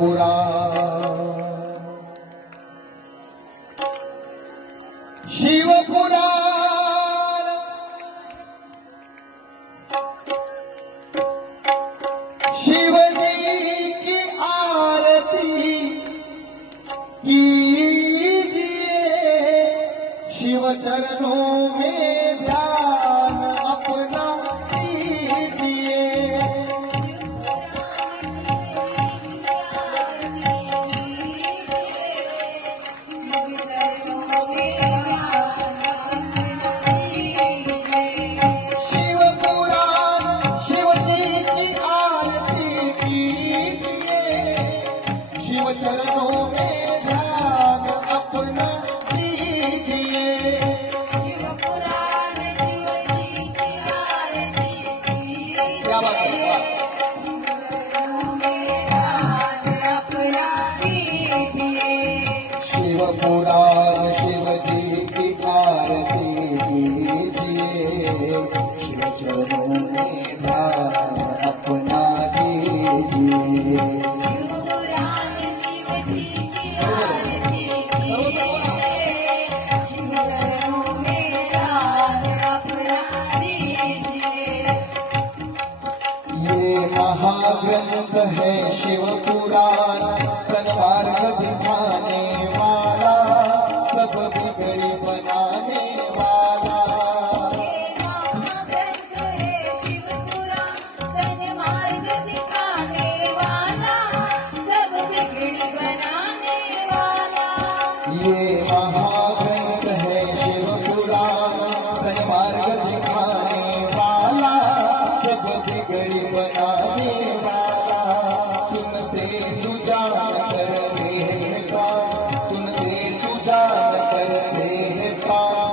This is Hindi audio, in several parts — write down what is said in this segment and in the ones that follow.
शिवपुराण शिवजी की आरती कीजिए, शिव चरणों में ध्यान अपना दीजिए। शिव चरणों में ध्यान अपना दीजिए। शिवपुराण शिव जी की आरती कीजिए। क्या बात है, शिव चरणों में ध्यान अपना दीजिए। शिवपुराण शिव जी की आरती कीजिए, शिव चरणों में ध्यान अपना दीजिए। शिवपुराण शिव जी की आरती कीजिए। शिव चरणों में ध्यान अपना दीजिए। ये महाग्रंथ है शिव पुराण, सन्मार्ग दिखाने वाला, सब बिगड़ी बनाने वाला। महाग्रंथ है शिवपुराण, सन्मार्ग दिखाने वाला, सब बिगड़ी बनाने वाला। ये महाग्रंथ है शिव पुराण, सन्मार्ग दिखाने वाला, सब बिगड़ी बनाने वाला। सुनते सुजान करते हैं काम, सुनते सुजान करते हैं काम।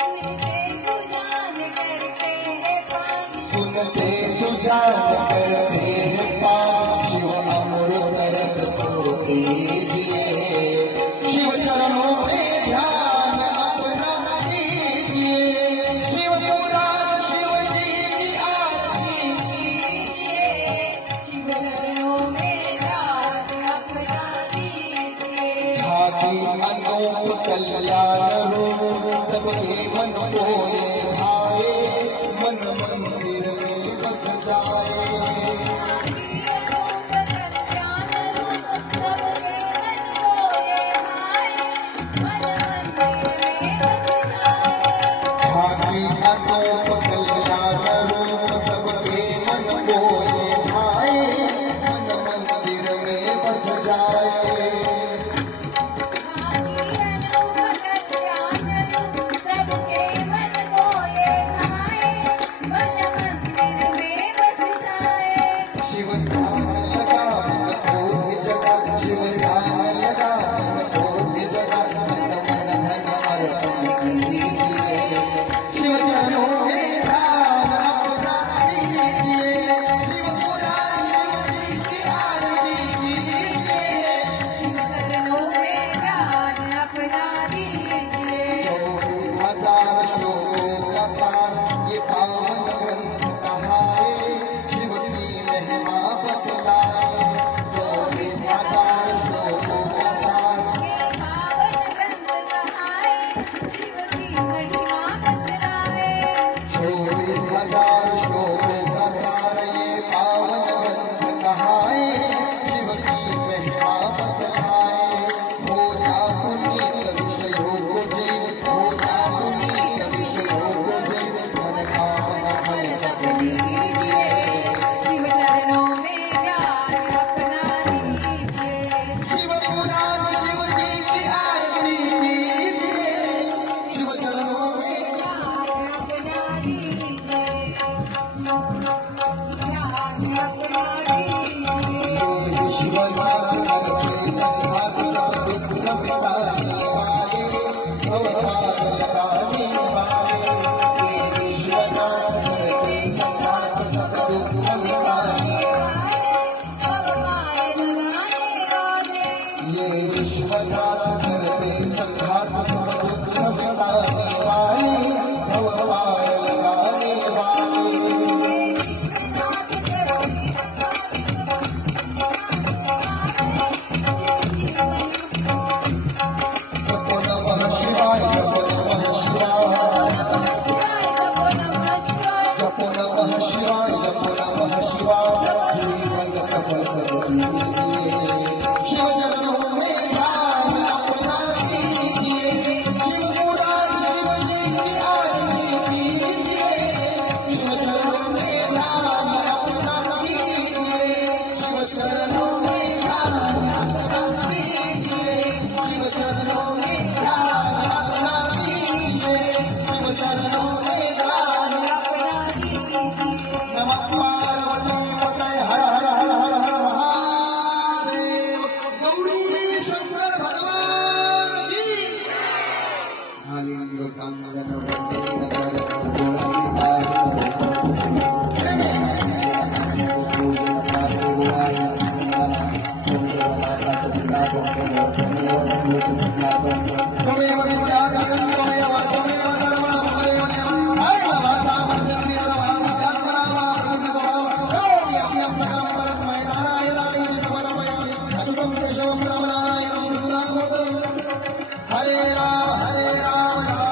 सुनते सुजान करते हैं काम। सुनते सुजान करते हैं काम, शिव अमृत रस को दीजिए। शिव चरणों में ध्यान अपना दीजिए। शिव पुराण शिव जी की आरती शिव चरणों में ध्यान अपना दीजिए। झांकी अनूप कल्याण रूप, सबके मन को ये भाए, मन मंदिर में बस जाए। झांकी अनूप कल्याण रूप, सबके मन को ये भाए, मन मंदिर में बस जाए। शिव ध्यान लगा मन को भी जगा, शिव ध्यान लगा मन को भी जगा, मन मन धन अर्पण कीजिए। शिव चरणों में ध्यान अपना दीजिए। शिव पुराण शिव जी की आरती कीजिए। शिव चरणों में ध्यान अपना दीजिए। 24,000 श्लोकों का सार ये पावन ग्रंथ कहा है, शिव की महिमा बतलाए। 24,000 श्लोकों का सार, ये पावन ग्रंथ कहाए, शिव की महिमा बतलाए। 24,000 श्लोकों का सार ये पावन ग्रंथ कहा है, शिव की महिमा बतलाए। हो जा पुनीत विषयों को जीव, हो जा पुनीत विषयों को जीव, मनोकामना फल सब लीजिए। शिव चरणों में ध्यान अपना दीजिए। शिव पुराण शिव जी की आरती कीजिए। शिव चरणों में ध्यान अपना दीजिए। ध्यान अपना दीजिए। विश्वनाथ करके संघात सब दुख मिटाने वाले, अवतार लगाने वाले। ये विश्वनाथ करके संघात सब दुख मिटाने, ये विश्वनाथ करके संघात सब दुख मिटाने वाले, अवतार लगाने वाले। कीजिए शिव चरणों में ध्यान अपना कीजिए शिव मुराद शिव जी की आरती कीजिए शिव चरणों में ध्यान अपना कीजिए शिव चरणों में ध्यान अपना कीजिए शिव चरणों में ध्यान अपना कीजिए शिव चरणों में ध्यान नमः पार्वती पतये हर हर हर हर हर महादेव गौरी शंकर भगवान की आलिंग कंगन वंदे नगर त्वमेव विद्याधरं त्वमेव त्वमेव सर्वं त्वमेव हरे राम